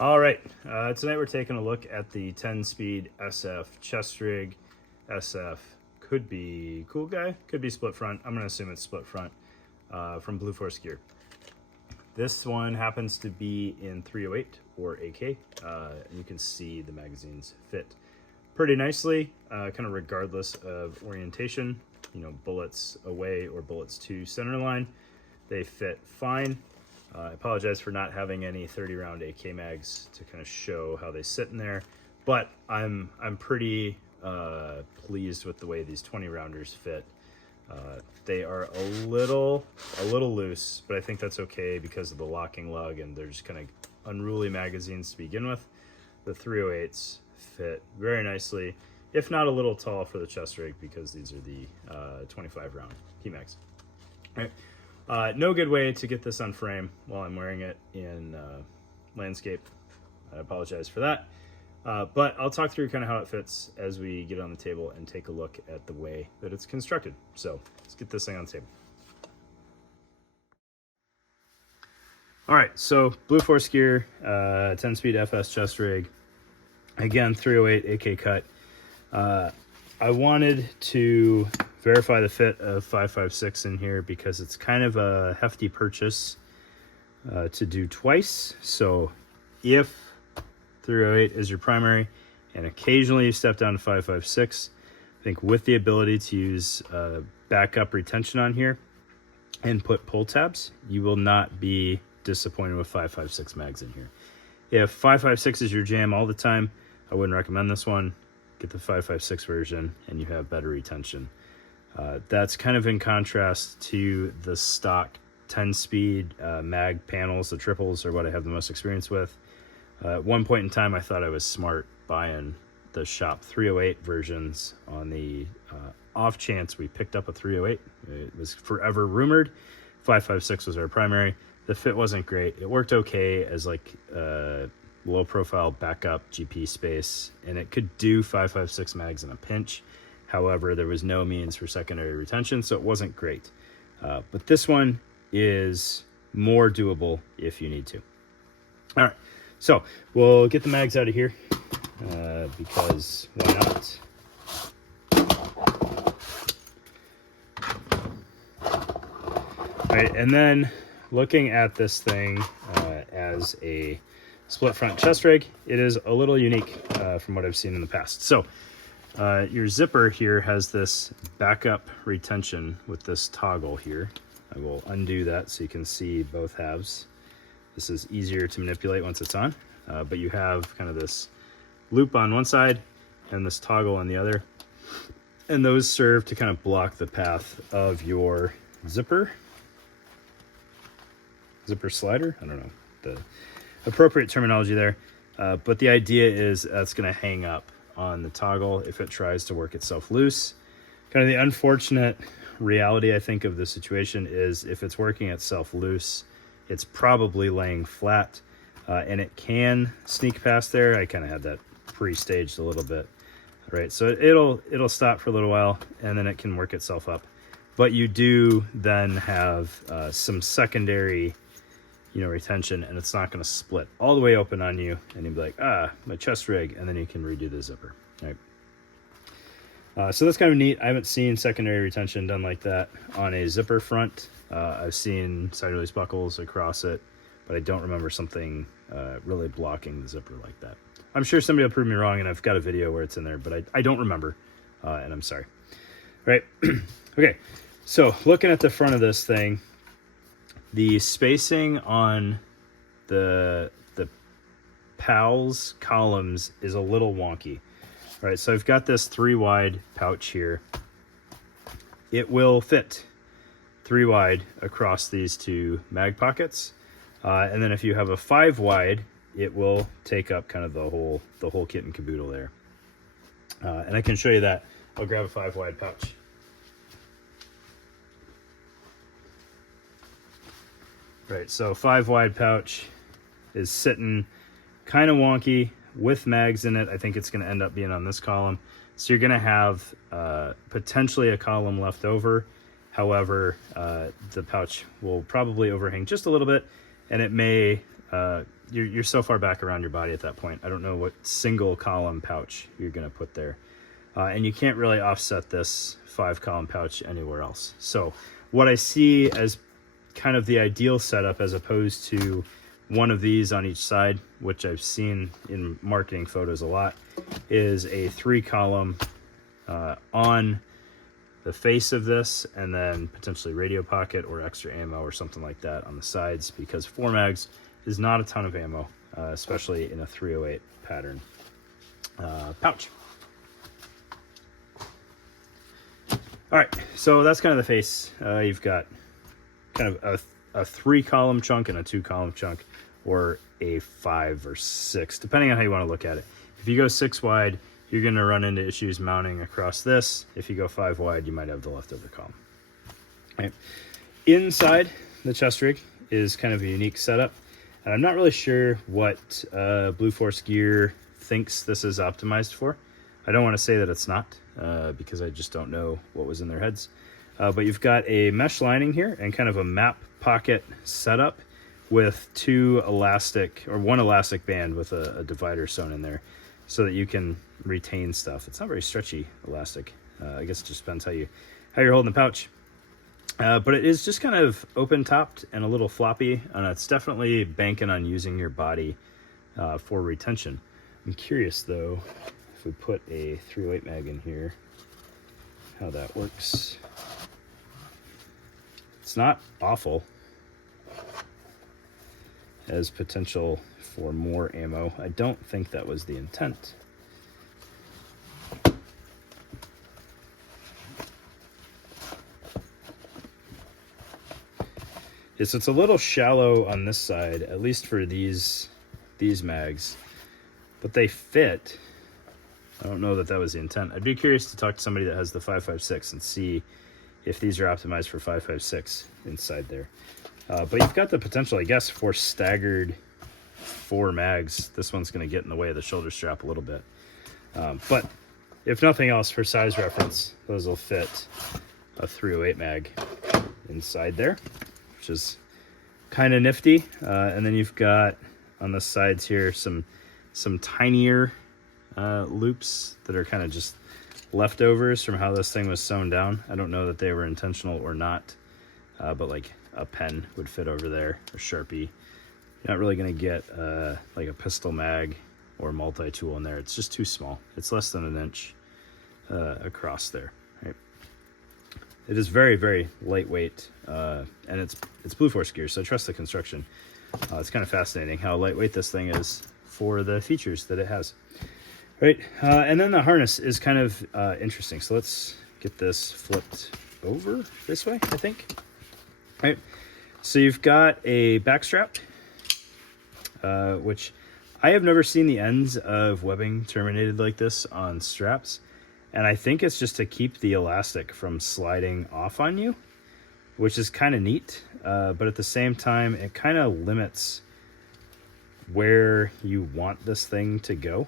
All right, tonight we're taking a look at the 10-speed SF chest rig. SF could be cool guy, could be split front. I'm gonna assume it's split front from Blue Force Gear. This one happens to be in 308 or AK. You can see the magazines fit pretty nicely, kind of regardless of orientation. You know, bullets away or bullets to center line, they fit fine. I apologize for not having any 30 round AK mags to kind of show how they sit in there, but I'm pretty pleased with the way these 20 rounders fit. They are a little loose, but I think that's okay because of the locking lug and they're just kind of unruly magazines to begin with. The 308s fit very nicely, if not a little tall for the chest rig, because these are the 25 round P mags. All right. No good way to get this on frame while I'm wearing it in landscape. I apologize for that. But I'll talk through kind of how it fits as we get on the table and take a look at the way that it's constructed. So let's get this thing on the table. All right, so Blue Force Gear, 10-speed FS chest rig. Again, 308 AK cut. I wanted to verify the fit of 5.56 in here because it's kind of a hefty purchase to do twice. So if 308 is your primary and occasionally you step down to 5.56, I think with the ability to use backup retention on here and put pull tabs, you will not be disappointed with 5.56 mags in here. If 5.56 is your jam all the time, I wouldn't recommend this one. Get the 5.56 version and you have better retention. That's kind of in contrast to the stock 10-speed mag panels. The triples are what I have the most experience with. At one point in time, I thought I was smart buying the shop 308 versions on the off chance we picked up a 308. It was forever rumored. 5.56 was our primary. The fit wasn't great. It worked okay as like low profile backup GP space, and it could do 5.56 mags in a pinch. However, there was no means for secondary retention, so it wasn't great. But this one is more doable if you need to. All right, so we'll get the mags out of here because why not? All right, and then looking at this thing as a split front chest rig, it is a little unique from what I've seen in the past. So your zipper here has this backup retention with this toggle here. I will undo that so you can see both halves. This is easier to manipulate once it's on, but you have kind of this loop on one side and this toggle on the other. And those serve to kind of block the path of your zipper slider. I don't know the appropriate terminology there, but the idea is that's going to hang up on the toggle if it tries to work itself loose. Kind of the unfortunate reality, I think, of the situation is if it's working itself loose, it's probably laying flat, and it can sneak past there. I kind of had that pre-staged a little bit, right? So it'll stop for a little while, and then it can work itself up. But you do then have some secondary retention, and it's not going to split all the way open on you and you'll be like, my chest rig, and then you can redo the zipper, right? So that's kind of neat. I haven't seen secondary retention done like that on a zipper front. I've seen side release buckles across it, but I don't remember something really blocking the zipper like that. I'm sure somebody will prove me wrong, and I've got a video where it's in there, but I don't remember, and I'm sorry. All right. Okay, so looking at the front of this thing, the spacing on the PALS columns is a little wonky. All right, so I've got this 3 wide pouch here. It will fit 3 wide across these 2 mag pockets. And then if you have a 5 wide, it will take up kind of the whole kit and caboodle there. And I can show you that. I'll grab a 5 wide pouch. Right, so 5 wide pouch is sitting kind of wonky with mags in it. I think it's going to end up being on this column. So you're going to have potentially a column left over. However, the pouch will probably overhang just a little bit, and it may you're so far back around your body at that point. I don't know what single column pouch you're going to put there. And you can't really offset this 5-column pouch anywhere else. So what I see as kind of the ideal setup, as opposed to one of these on each side, which I've seen in marketing photos a lot, is a 3-column on the face of this, and then potentially radio pocket or extra ammo or something like that on the sides, because 4 mags is not a ton of ammo, especially in a 308 pattern pouch. All right, so that's kind of the face. You've got kind of a 3-column chunk and a 2-column chunk, or a 5 or 6, depending on how you want to look at it. If you go 6 wide, you're going to run into issues mounting across this. If you go 5 wide, you might have the leftover column. All right. Inside the chest rig is kind of a unique setup, and I'm not really sure what Blue Force Gear thinks this is optimized for. I don't want to say that it's not, because I just don't know what was in their heads. But you've got a mesh lining here and kind of a map pocket setup with 2 elastic, or 1 elastic band with a divider sewn in there, so that you can retain stuff. It's not very stretchy elastic. I guess it just depends how you're holding the pouch. But it is just kind of open topped and a little floppy, and it's definitely banking on using your body for retention. I'm curious though, if we put a 308 mag in here, how that works. It's not awful as potential for more ammo. I don't think that was the intent. Yes, it's a little shallow on this side, at least for these mags, but they fit. I don't know that that was the intent. I'd be curious to talk to somebody that has the 5.56 and see if these are optimized for 5.56 inside there. But you've got the potential, I guess, for staggered 4 mags. This one's going to get in the way of the shoulder strap a little bit. But if nothing else, for size reference, those will fit a 308 mag inside there, which is kind of nifty. And then you've got on the sides here some tinier loops that are kind of just leftovers from how this thing was sewn down. I don't know that they were intentional or not, but like a pen would fit over there, or Sharpie. You're not really going to get like a pistol mag or multi-tool in there. It's just too small. It's less than 1 inch across there. Right? It is very, very lightweight, and it's Blue Force gear, so I trust the construction. It's kind of fascinating how lightweight this thing is for the features that it has. Right, and then the harness is kind of interesting. So let's get this flipped over this way, I think. All right, so you've got a back strap, which I have never seen the ends of webbing terminated like this on straps. And I think it's just to keep the elastic from sliding off on you, which is kind of neat. But at the same time, it kind of limits where you want this thing to go.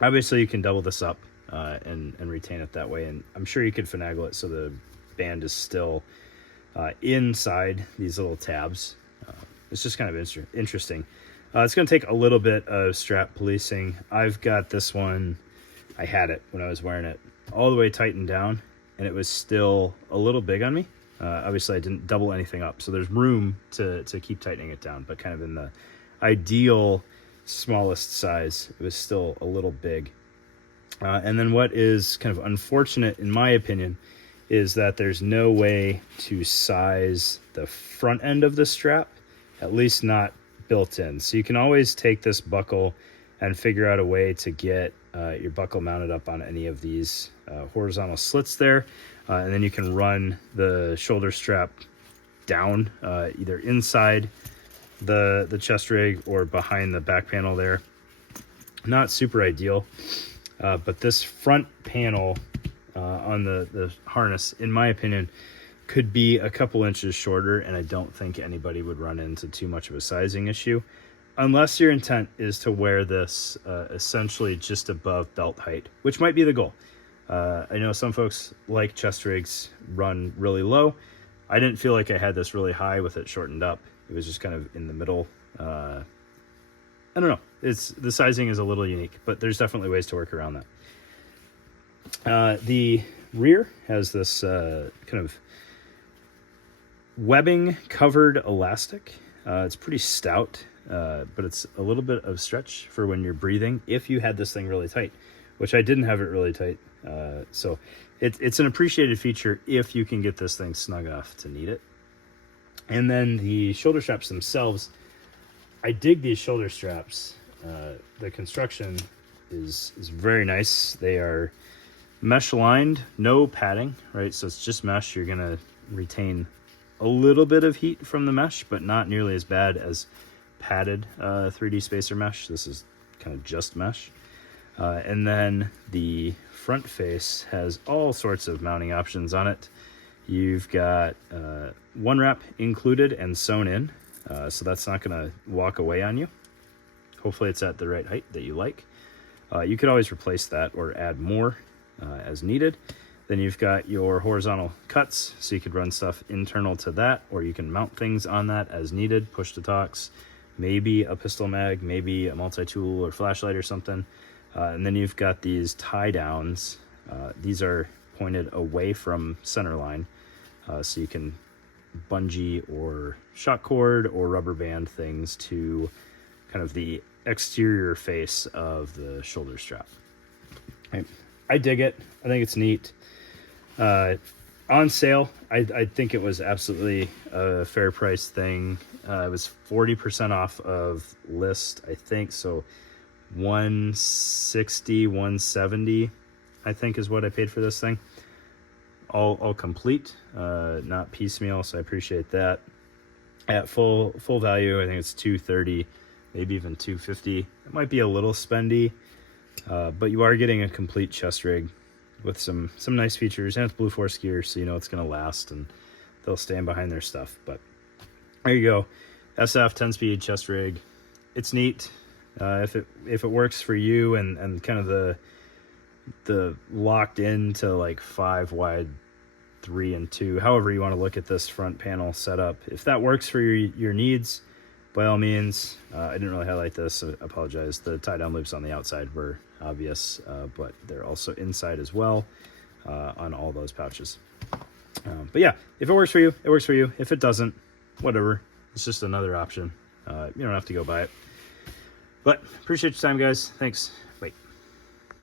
Obviously, you can double this up and retain it that way. And I'm sure you could finagle it so the band is still inside these little tabs. It's just kind of interesting. It's going to take a little bit of strap policing. I've got this one. I had it when I was wearing it all the way tightened down, and it was still a little big on me. Obviously, I didn't double anything up, so there's room to keep tightening it down, but kind of in the ideal smallest size, it was still a little big. And then what is kind of unfortunate, in my opinion, is that there's no way to size the front end of the strap, at least not built in. So you can always take this buckle and figure out a way to get your buckle mounted up on any of these horizontal slits there. And then you can run the shoulder strap down either inside the chest rig or behind the back panel there. Not super ideal, but this front panel on the harness, in my opinion, could be a couple inches shorter, and I don't think anybody would run into too much of a sizing issue, unless your intent is to wear this essentially just above belt height, which might be the goal. I know some folks like chest rigs run really low. I didn't feel like I had this really high with it shortened up. It was just kind of in the middle I don't know. The sizing is a little unique, but there's definitely ways to work around that. The rear has this kind of webbing covered elastic. It's pretty stout, but it's a little bit of stretch for when you're breathing if you had this thing really tight, which I didn't have it really tight. So it's an appreciated feature if you can get this thing snug enough to need it. And then the shoulder straps themselves, I dig these shoulder straps. The construction is very nice. They are mesh lined, no padding, right? So it's just mesh. You're going to retain a little bit of heat from the mesh, but not nearly as bad as padded 3D spacer mesh. This is kind of just mesh. And then the front face has all sorts of mounting options on it. You've got one wrap included and sewn in, so that's not going to walk away on you. Hopefully it's at the right height that you like. You could always replace that or add more as needed. Then you've got your horizontal cuts, so you could run stuff internal to that, or you can mount things on that as needed, push to talks, maybe a pistol mag, maybe a multi-tool or flashlight or something. And then you've got these tie downs. These are pointed away from center line, so you can bungee or shock cord or rubber band things to kind of the exterior face of the shoulder strap. Right. I dig it. I think it's neat. On sale, I think it was absolutely a fair price thing. It was 40% off of list, I think. So 160, 170, I think is what I paid for this thing. All complete, not piecemeal. So I appreciate that. At full value, I think it's 230, maybe even 250. It might be a little spendy, but you are getting a complete chest rig with some nice features, and it's Blue Force gear, so you know it's going to last, and they'll stand behind their stuff. But there you go, SF 10-speed chest rig. It's neat. If it works for you and kind of the locked into like 5 wide, 3 and 2, however you want to look at this front panel setup, if that works for your needs, by all means. I didn't really highlight this, so I apologize. The tie-down loops on the outside were obvious, but they're also inside as well on all those pouches. But yeah, if it works for you, it works for you. If it doesn't, whatever. It's just another option. You don't have to go buy it. But appreciate your time, guys. Thanks.